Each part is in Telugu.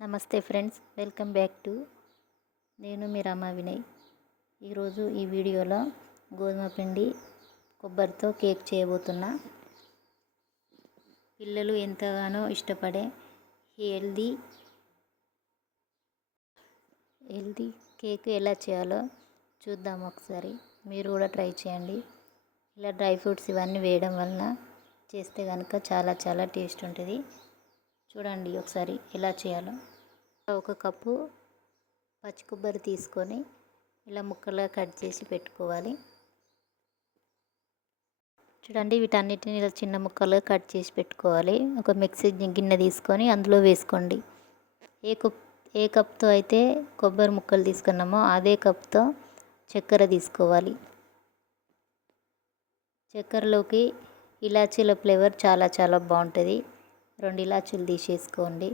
నమస్తే ఫ్రెండ్స్, వెల్కమ్ బ్యాక్ టు నేను మీ రామా వినయ్. ఈరోజు ఈ వీడియోలో గోధుమ పిండి కొబ్బరితో కేక్ చేయబోతున్నా. పిల్లలు ఎంతగానో ఇష్టపడే హెల్దీ కేక్ ఎలా చేయాలో చూద్దాం ఒకసారి. మీరు కూడా ట్రై చేయండి. ఇలా డ్రై ఫ్రూట్స్ ఇవన్నీ వేయడం వలన చేస్తే కనుక చాలా టేస్ట్ ఉంటుంది. చూడండి ఒకసారి ఎలా చేయాలో. ఒక కప్పు పచ్చి కొబ్బరి తీసుకొని ఇలా ముక్కలుగా కట్ చేసి పెట్టుకోవాలి. చూడండి, వీటన్నిటిని ఇలా చిన్న ముక్కలుగా కట్ చేసి పెట్టుకోవాలి. ఒక మిక్సీ గిన్నె తీసుకొని అందులో వేసుకోండి. ఏ కప్తో అయితే కొబ్బరి ముక్కలు తీసుకున్నామో అదే కప్తో చక్కెర తీసుకోవాలి. చక్కెరలోకి ఇలాచీల ఫ్లేవర్ చాలా బాగుంటుంది. 2 ఇలాచీలు తీసేసుకోండి.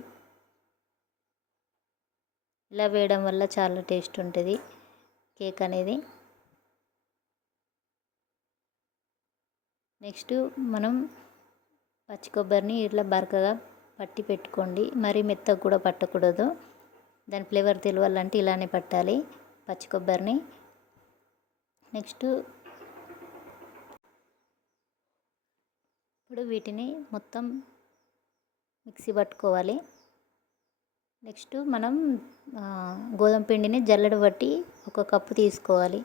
ఇలా వేయడం వల్ల చాలా టేస్ట్ ఉంటుంది కేక్ అనేది. నెక్స్ట్ మనం పచ్చి కొబ్బరిని ఇట్లా బరకగా పట్టి పెట్టుకోండి. మరి మెత్తగా కూడా పట్టకూడదు. దాని ఫ్లేవర్ తెలియాలంటే ఇలానే పట్టాలి పచ్చి కొబ్బరిని. నెక్స్ట్ ఇప్పుడు వీటిని మొత్తం మిక్సీ పట్టుకోవాలి. నెక్స్ట్ మనం గోధుమ పిండిని జల్లెడ పట్టి 1 కప్పు తీసుకోవాలి.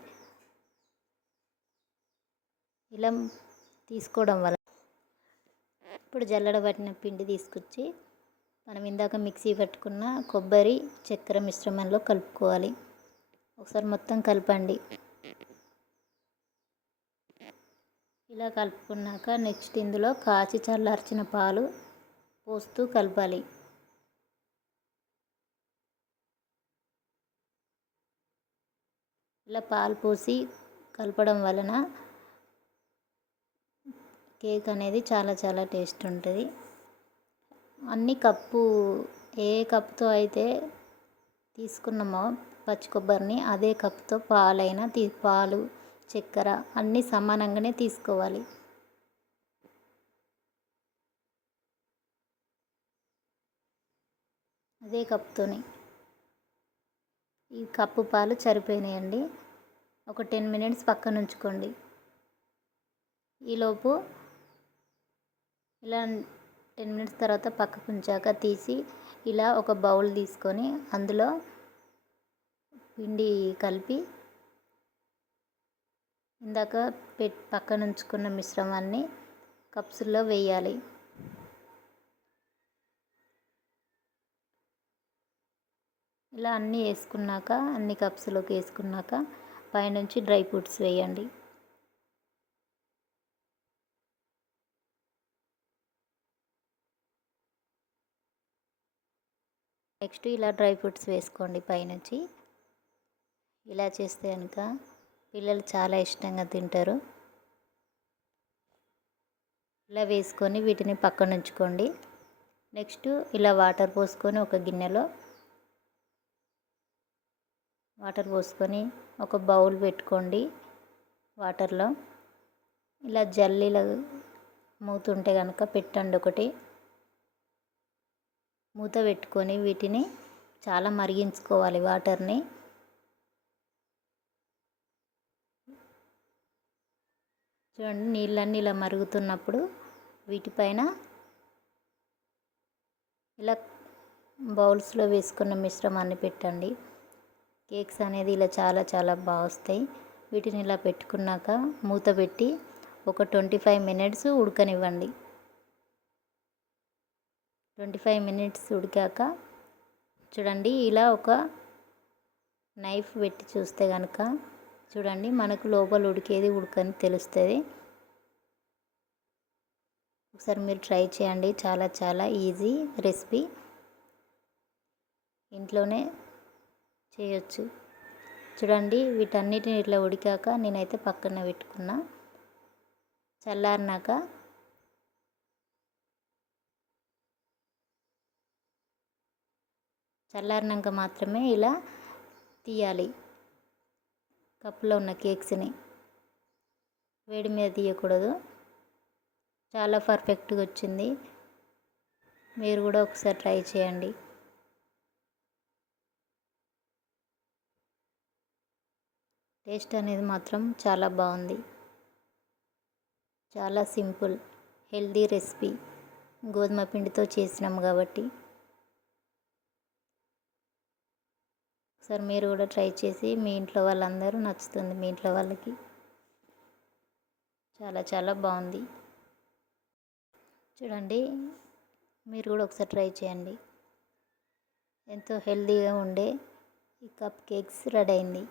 ఇలా తీసుకోవడం వల్ల ఇప్పుడు జల్లెడ పట్టిన పిండి తీసుకొచ్చి మనం ఇందాక మిక్సీ పట్టుకున్న కొబ్బరి చక్కెర మిశ్రమంలో కలుపుకోవాలి. ఒకసారి మొత్తం కలపండి. ఇలా కలుపుకున్నాక నెక్స్ట్ ఇందులో కాచి చల్లార్చిన పాలు పోస్తూ కలపాలి. ఇలా పాలు పోసి కలపడం వలన కేక్ అనేది చాలా టేస్ట్ ఉంటుంది. ఏ కప్పుతో అయితే తీసుకున్నామో పచ్చి కొబ్బరిని అదే కప్పుతో పాలు చక్కెర అన్నీ సమానంగానే తీసుకోవాలి. అదే కప్పుతోని ఈ కప్పు పాలు సరిపోయినాయండి. ఒక 10 మినిట్స్ పక్కన ఉంచుకోండి. ఈలోపు ఇలా 10 మినిట్స్ తర్వాత పక్కకు ఉంచాక తీసి ఇలా ఒక బౌల్ తీసుకొని అందులో పిండి కలిపి ఇందాక పక్కన ఉంచుకున్న మిశ్రమాన్ని కప్స్లో వేయాలి. ఇలా అన్ని కప్స్లోకి వేసుకున్నాక పైనుంచి డ్రై ఫ్రూట్స్ వేయండి. నెక్స్ట్ ఇలా డ్రై ఫ్రూట్స్ వేసుకోండి పైనుంచి. ఇలా చేస్తే కనుక పిల్లలు చాలా ఇష్టంగా తింటారు. ఇలా వేసుకొని వీటిని పక్కన ఉంచుకోండి. నెక్స్ట్ ఇలా వాటర్ పోసుకొని ఒక గిన్నెలో వాటర్ పోసుకొని ఒక బౌల్ పెట్టుకోండి. వాటర్లో ఇలా జల్లీల మూత ఉంటే కనుక పెట్టండి. ఒకటి మూత పెట్టుకొని వీటిని చాలా మరిగించుకోవాలి వాటర్ని. చూడండి, నీళ్ళన్నీ ఇలా మరుగుతున్నప్పుడు వీటిపైన ఇలా బౌల్స్లో వేసుకున్న మిశ్రమాన్ని పెట్టండి. కేక్స్ అనేది ఇలా చాలా బాగా వస్తాయి. వీటిని ఇలా పెట్టుకున్నాక మూత పెట్టి ఒక 25 మినిట్స్ ఉడకనివ్వండి. 25 మినిట్స్ ఉడికాక చూడండి, ఇలా ఒక నైఫ్ పెట్టి చూస్తే కనుక చూడండి మనకు లోపల ఉడికేది ఉడకని తెలుస్తుంది. ఒకసారి మీరు ట్రై చేయండి. చాలా ఈజీ రెసిపీ, ఇంట్లోనే చేయొచ్చు. చూడండి, వీటన్నిటిని ఇట్లా ఉడికాక నేనైతే పక్కన పెట్టుకున్నా. చల్లారినాక మాత్రమే ఇలా తీయాలి. కప్పులో ఉన్న కేక్స్ని వేడి మీద తీయకూడదు. చాలా పర్ఫెక్ట్గా వచ్చింది. మీరు కూడా ఒకసారి ట్రై చేయండి. టేస్ట్ అనేది మాత్రం చాలా బాగుంది. చాలా సింపుల్ హెల్దీ రెసిపీ. గోధుమ పిండితో చేసినాం కాబట్టి ఒకసారి మీరు కూడా ట్రై చేసి మీ ఇంట్లో వాళ్ళందరూ నచ్చుతుంది. మీ ఇంట్లో వాళ్ళకి చాలా చాలా బాగుంది. చూడండి, మీరు కూడా ఒకసారి ట్రై చేయండి. ఎంతో హెల్దీగా ఉండే ఈ కప్ కేక్స్ రెడీ అయింది.